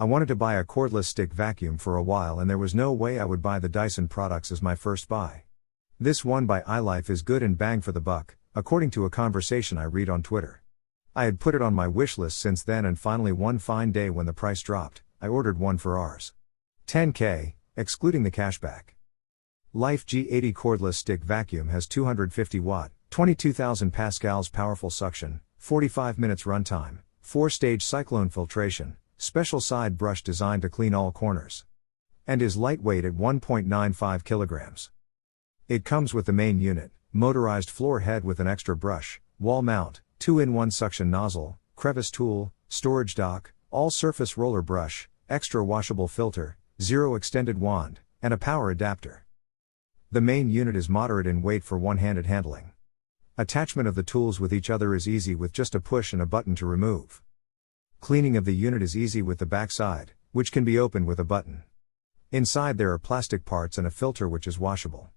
I wanted to buy a cordless stick vacuum for a while and there was no way I would buy the Dyson products as my first buy. This one by ILIFE is good and bang for the buck, according to a conversation I read on Twitter. I had put it on my wish list since then and finally one fine day when the price dropped, I ordered one for Rs. 10K, excluding the cashback. ILIFE G80 Cordless Stick Vacuum has 250 watt, 22,000 pascals powerful suction, 45 minutes runtime, 4-stage Cyclone filtration, special side brush designed to clean all corners. And is lightweight at 1.95 kilograms. It comes with the main unit, motorized floor head with an extra brush, wall mount, 2-in-1 suction nozzle, crevice tool, storage dock, all-surface roller brush, extra washable filter, 0 extended wand, and a power adapter. The main unit is moderate in weight for one-handed handling. Attachment of the tools with each other is easy with just a push and a button to remove. Cleaning of the unit is easy with the back side, which can be opened with a button. Inside there are plastic parts and a filter which is washable.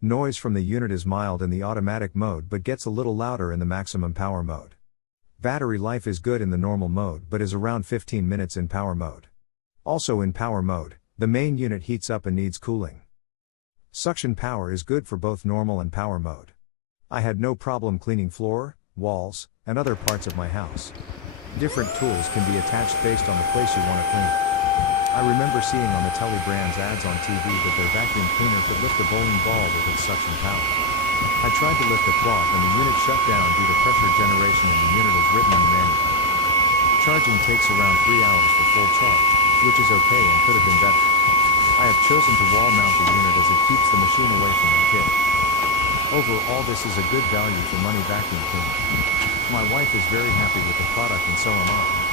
Noise from the unit is mild in the automatic mode but gets a little louder in the maximum power mode. Battery life is good in the normal mode but is around 15 minutes in power mode. Also in power mode, the main unit heats up and needs cooling. Suction power is good for both normal and power mode. I had no problem cleaning floor, walls, and other parts of my house. Different tools can be attached based on the place you want to clean. I remember seeing on the Telly Brands ads on TV that their vacuum cleaner could lift a bowling ball with its suction power. I tried to lift the cloth and the unit shut down due to pressure generation and the unit is written in the manual. Charging takes around 3 hours for full charge, which is okay and could have been better. I have chosen to wall mount the unit as it keeps the machine away from my kid. Overall, this is a good value for money vacuum cleaner. My wife is very happy with the product and so am I.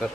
Good.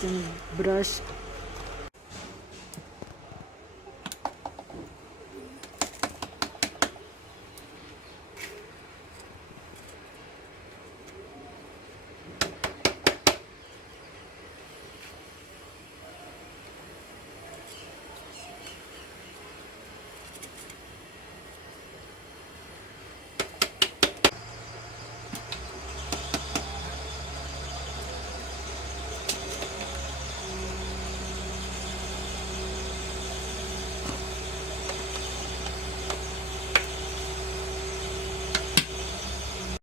can brush